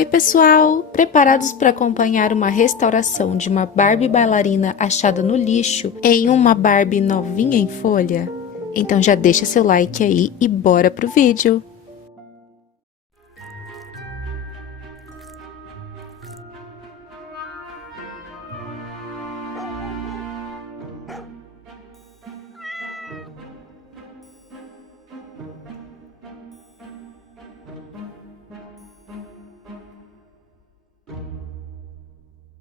Oi pessoal, preparados para acompanhar uma restauração de uma Barbie bailarina achada no lixo em uma Barbie novinha em folha? Então já deixa seu like aí e bora pro vídeo!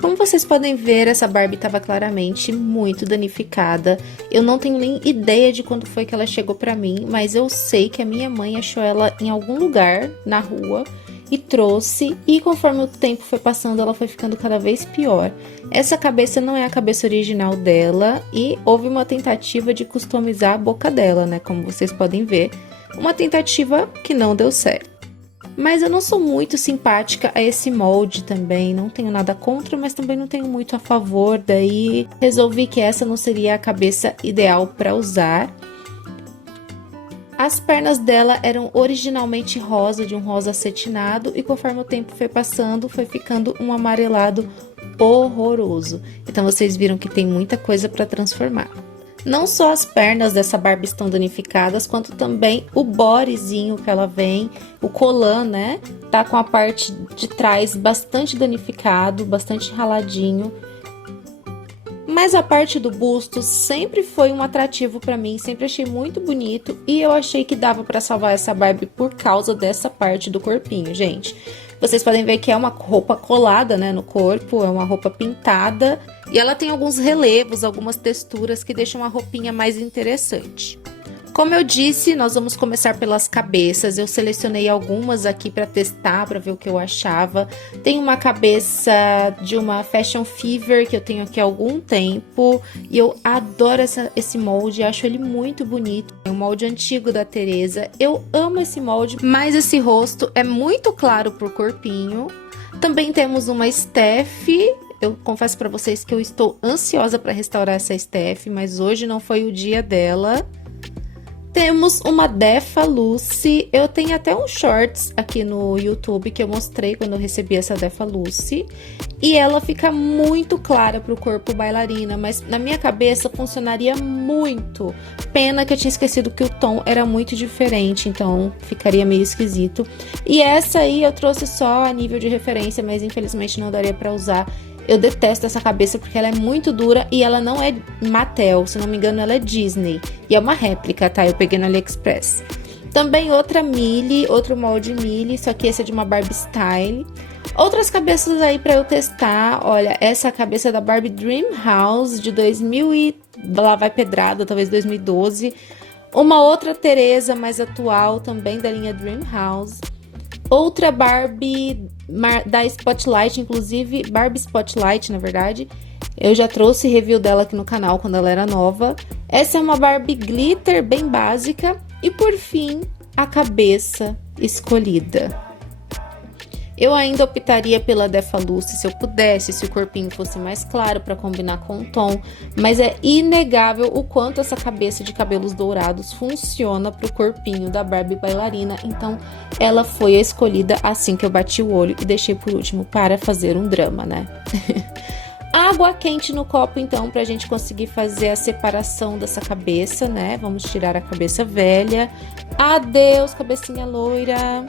Como vocês podem ver, essa Barbie estava claramente muito danificada. Eu não tenho nem ideia de quando foi que ela chegou para mim, mas eu sei que a minha mãe achou ela em algum lugar na rua e trouxe, e conforme o tempo foi passando, ela foi ficando cada vez pior. Essa cabeça não é a cabeça original dela e houve uma tentativa de customizar a boca dela, né, como vocês podem ver. Uma tentativa que não deu certo. Mas eu não sou muito simpática a esse molde também, não tenho nada contra, mas também não tenho muito a favor, daí resolvi que essa não seria a cabeça ideal para usar. As pernas dela eram originalmente rosa, de um rosa acetinado, e conforme o tempo foi passando, foi ficando um amarelado horroroso. Então vocês viram que tem muita coisa para transformar. Não só as pernas dessa Barbie estão danificadas, quanto também o bodezinho que ela vem, o colã, né? Tá com a parte de trás bastante danificado, bastante raladinho. Mas a parte do busto sempre foi um atrativo pra mim, sempre achei muito bonito e eu achei que dava pra salvar essa Barbie por causa dessa parte do corpinho, gente. Vocês podem ver que é uma roupa colada, né, no corpo, é uma roupa pintada e ela tem alguns relevos, algumas texturas que deixam a roupinha mais interessante. Como eu disse, nós vamos começar pelas cabeças. Eu selecionei algumas aqui para testar, para ver o que eu achava. Tem uma cabeça de uma Fashion Fever que eu tenho aqui há algum tempo e eu adoro esse molde, acho ele muito bonito. É um molde antigo da Teresa. Eu amo esse molde, mas esse rosto é muito claro pro corpinho. Também temos uma Steph. Eu confesso para vocês que eu estou ansiosa para restaurar essa Steph, mas hoje não foi o dia dela. Temos uma Defa Lucy, eu tenho até um shorts aqui no YouTube que eu mostrei quando eu recebi essa Defa Lucy. E ela fica muito clara para o corpo bailarina, mas na minha cabeça funcionaria muito. Pena que eu tinha esquecido que o tom era muito diferente, então ficaria meio esquisito. E essa aí eu trouxe só a nível de referência, mas infelizmente não daria para usar. Eu detesto essa cabeça porque ela é muito dura e ela não é Mattel, se não me engano ela é Disney. E é uma réplica, tá? Eu peguei no AliExpress. Também outra Millie, outro molde Millie, só que esse é de uma Barbie Style. Outras cabeças aí pra eu testar, olha, essa cabeça da Barbie Dream House de 2000 e... lá vai pedrada, talvez 2012. Uma outra Teresa mais atual, também da linha Dream House. Outra Barbie da Spotlight, inclusive Barbie Spotlight, na verdade. Eu já trouxe review dela aqui no canal quando ela era nova. Essa é uma Barbie glitter bem básica. E por fim, a cabeça escolhida. Eu ainda optaria pela Defa Lucy se eu pudesse, se o corpinho fosse mais claro para combinar com o tom, mas é inegável o quanto essa cabeça de cabelos dourados funciona para o corpinho da Barbie bailarina, então ela foi a escolhida assim que eu bati o olho e deixei por último para fazer um drama, né? Água quente no copo, então, pra gente conseguir fazer a separação dessa cabeça, né? Vamos tirar a cabeça velha. Adeus, cabecinha loira!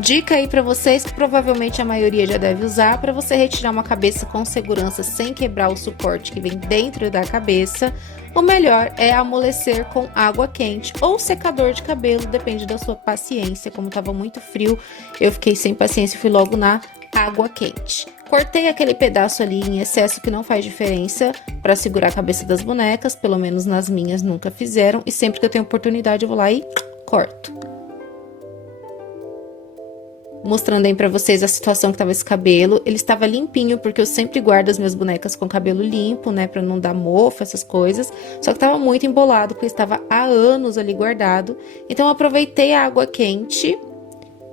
Dica aí pra vocês que provavelmente a maioria já deve usar para você retirar uma cabeça com segurança sem quebrar o suporte que vem dentro da cabeça. O melhor é amolecer com água quente ou secador de cabelo, depende da sua paciência. Como estava muito frio, eu fiquei sem paciência e fui logo na água quente. Cortei aquele pedaço ali em excesso que não faz diferença para segurar a cabeça das bonecas, pelo menos nas minhas nunca fizeram, e sempre que eu tenho oportunidade eu vou lá e corto. Mostrando aí pra vocês a situação que tava esse cabelo. Ele estava limpinho, porque eu sempre guardo as minhas bonecas com cabelo limpo, né? Pra não dar mofo, essas coisas. Só que tava muito embolado, porque estava há anos ali guardado. Então eu aproveitei a água quente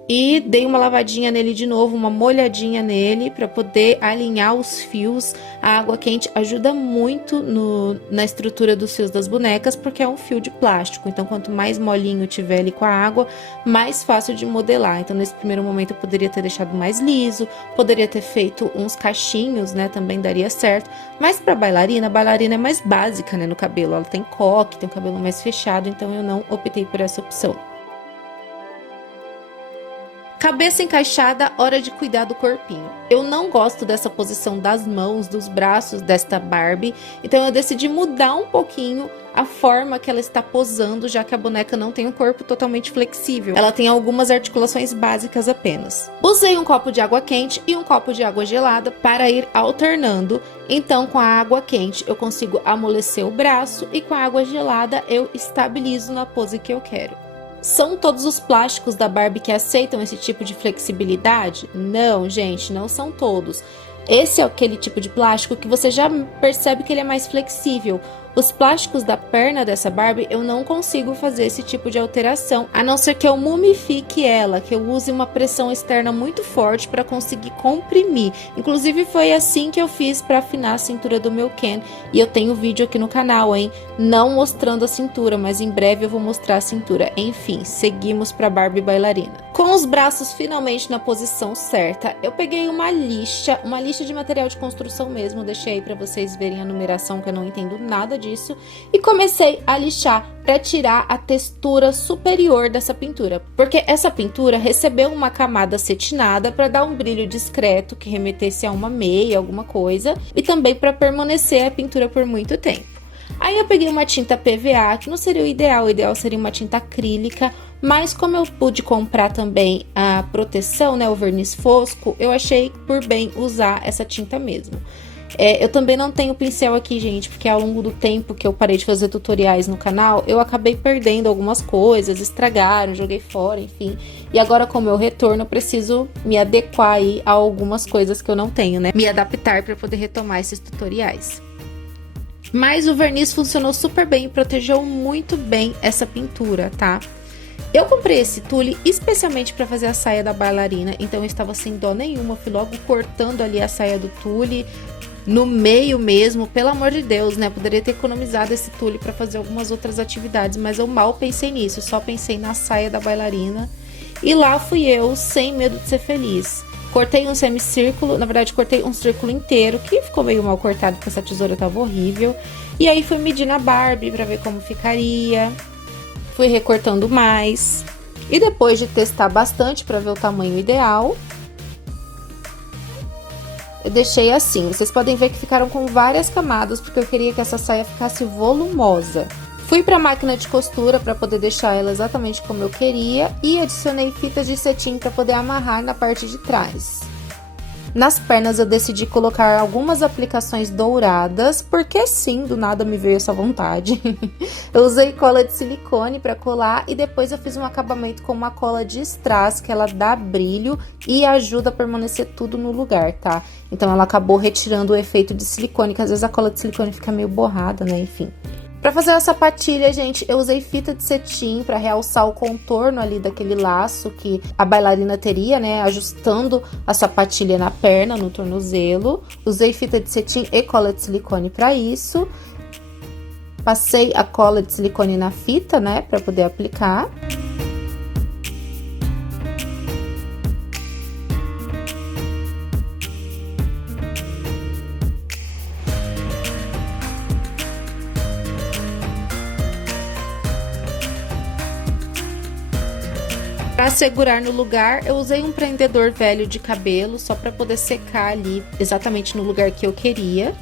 e dei uma lavadinha nele de novo, uma molhadinha nele para poder alinhar os fios. A água quente ajuda muito na estrutura dos fios das bonecas, porque é um fio de plástico, então quanto mais molinho tiver ali com a água, mais fácil de modelar. Então nesse primeiro momento eu poderia ter deixado mais liso, poderia ter feito uns cachinhos, né, também daria certo, mas para bailarina, a bailarina é mais básica, né, no cabelo, ela tem coque, tem o cabelo mais fechado, então eu não optei por essa opção. Cabeça encaixada, hora de cuidar do corpinho. Eu não gosto dessa posição das mãos, dos braços desta Barbie, então eu decidi mudar um pouquinho a forma que ela está posando, já que a boneca não tem um corpo totalmente flexível. Ela tem algumas articulações básicas apenas. Usei um copo de água quente e um copo de água gelada para ir alternando. Então, com a água quente eu consigo amolecer o braço e com a água gelada eu estabilizo na pose que eu quero. São todos os plásticos da Barbie que aceitam esse tipo de flexibilidade? Não, gente, não são todos. Esse é aquele tipo de plástico que você já percebe que ele é mais flexível. Os plásticos da perna dessa Barbie eu não consigo fazer esse tipo de alteração, a não ser que eu mumifique ela, que eu use uma pressão externa muito forte para conseguir comprimir. Inclusive foi assim que eu fiz para afinar a cintura do meu Ken, e eu tenho vídeo aqui no canal, hein? Não mostrando a cintura, mas em breve eu vou mostrar a cintura. Enfim, seguimos para Barbie bailarina. Com os braços finalmente na posição certa, eu peguei uma lixa de material de construção mesmo, deixei aí para vocês verem a numeração, que eu não entendo nada disso, e comecei a lixar para tirar a textura superior dessa pintura, porque essa pintura recebeu uma camada acetinada para dar um brilho discreto que remetesse a uma meia, alguma coisa, e também para permanecer a pintura por muito tempo. Aí eu peguei uma tinta PVA, que não seria o ideal seria uma tinta acrílica, mas como eu pude comprar também a proteção, né, o verniz fosco, eu achei por bem usar essa tinta mesmo. Eu também não tenho pincel aqui, gente, porque ao longo do tempo que eu parei de fazer tutoriais no canal, eu acabei perdendo algumas coisas, estragaram, joguei fora, enfim. E agora, como eu retorno, eu preciso me adequar aí a algumas coisas que eu não tenho, né? Me adaptar para poder retomar esses tutoriais. Mas o verniz funcionou super bem e protegeu muito bem essa pintura, tá? Eu comprei esse tule especialmente para fazer a saia da bailarina, então eu estava sem dó nenhuma, fui logo cortando ali a saia do tule, no meio mesmo, pelo amor de Deus, né? Poderia ter economizado esse tule para fazer algumas outras atividades, mas eu mal pensei nisso, só pensei na saia da bailarina. E lá fui eu, sem medo de ser feliz. Cortei um semicírculo, na verdade cortei um círculo inteiro, que ficou meio mal cortado porque essa tesoura tava horrível. E aí fui medir na Barbie para ver como ficaria. Fui recortando mais. E depois de testar bastante para ver o tamanho ideal, eu deixei assim. Vocês podem ver que ficaram com várias camadas, porque eu queria que essa saia ficasse volumosa. Fui para a máquina de costura para poder deixar ela exatamente como eu queria e adicionei fitas de cetim para poder amarrar na parte de trás. Nas pernas eu decidi colocar algumas aplicações douradas, porque sim, do nada me veio essa vontade. Eu usei cola de silicone para colar e depois eu fiz um acabamento com uma cola de strass, que ela dá brilho e ajuda a permanecer tudo no lugar, tá? Então ela acabou retirando o efeito de silicone, que às vezes a cola de silicone fica meio borrada, né? Enfim. Para fazer a sapatilha, gente, eu usei fita de cetim para realçar o contorno ali daquele laço que a bailarina teria, né, ajustando a sapatilha na perna, no tornozelo. Usei fita de cetim e cola de silicone para isso. Passei a cola de silicone na fita, né, para poder aplicar. Para segurar no lugar, eu usei um prendedor velho de cabelo, só para poder secar ali exatamente no lugar que eu queria.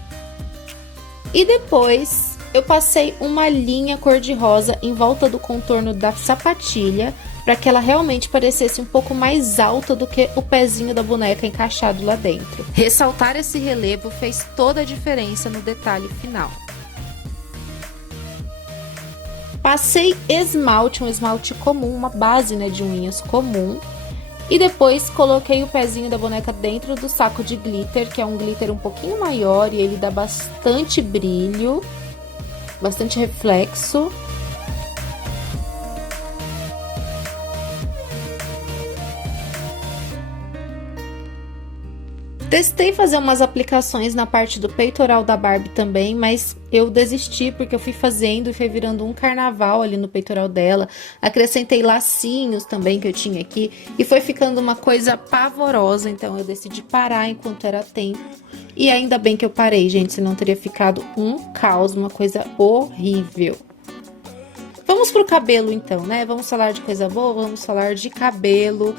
E depois eu passei uma linha cor-de-rosa em volta do contorno da sapatilha, para que ela realmente parecesse um pouco mais alta do que o pezinho da boneca encaixado lá dentro. Ressaltar esse relevo fez toda a diferença no detalhe final. Passei esmalte, um esmalte comum, uma base, né, de unhas comum. E depois coloquei o pezinho da boneca dentro do saco de glitter, que é um glitter um pouquinho maior e ele dá bastante brilho, bastante reflexo. Testei fazer umas aplicações na parte do peitoral da Barbie também, mas eu desisti porque eu fui fazendo e foi virando um carnaval ali no peitoral dela. Acrescentei lacinhos também que eu tinha aqui e foi ficando uma coisa pavorosa, então eu decidi parar enquanto era tempo. E ainda bem que eu parei, gente, senão teria ficado um caos, uma coisa horrível. Vamos pro cabelo então, né? Vamos falar de coisa boa, vamos falar de cabelo.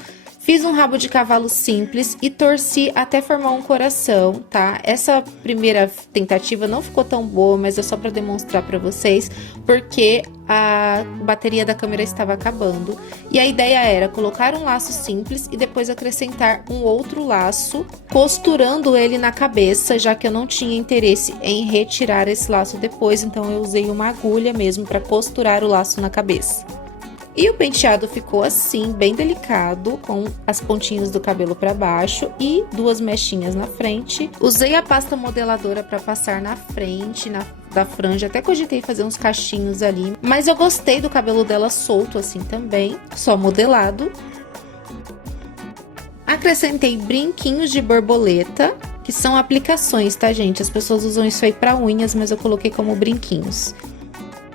Fiz um rabo de cavalo simples e torci até formar um coração, tá? Essa primeira tentativa não ficou tão boa, mas é só para demonstrar para vocês, porque a bateria da câmera estava acabando. E a ideia era colocar um laço simples e depois acrescentar um outro laço, costurando ele na cabeça, já que eu não tinha interesse em retirar esse laço depois, então eu usei uma agulha mesmo para costurar o laço na cabeça. E o penteado ficou assim, bem delicado, com as pontinhas do cabelo para baixo e duas mechinhas na frente. Usei a pasta modeladora para passar na frente, da franja, até cogitei fazer uns cachinhos ali. Mas eu gostei do cabelo dela solto assim também, só modelado. Acrescentei brinquinhos de borboleta, que são aplicações, tá, gente? As pessoas usam isso aí para unhas, mas eu coloquei como brinquinhos.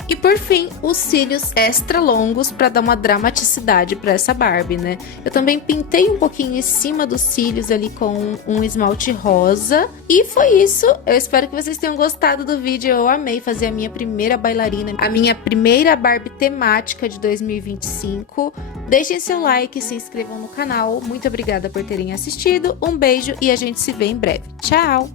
E por fim, os cílios extra longos para dar uma dramaticidade para essa Barbie, né? Eu também pintei um pouquinho em cima dos cílios ali com um esmalte rosa. E foi isso. Eu espero que vocês tenham gostado do vídeo. Eu amei fazer a minha primeira bailarina, a minha primeira Barbie temática de 2025. Deixem seu like e se inscrevam no canal. Muito obrigada por terem assistido. Um beijo e a gente se vê em breve. Tchau!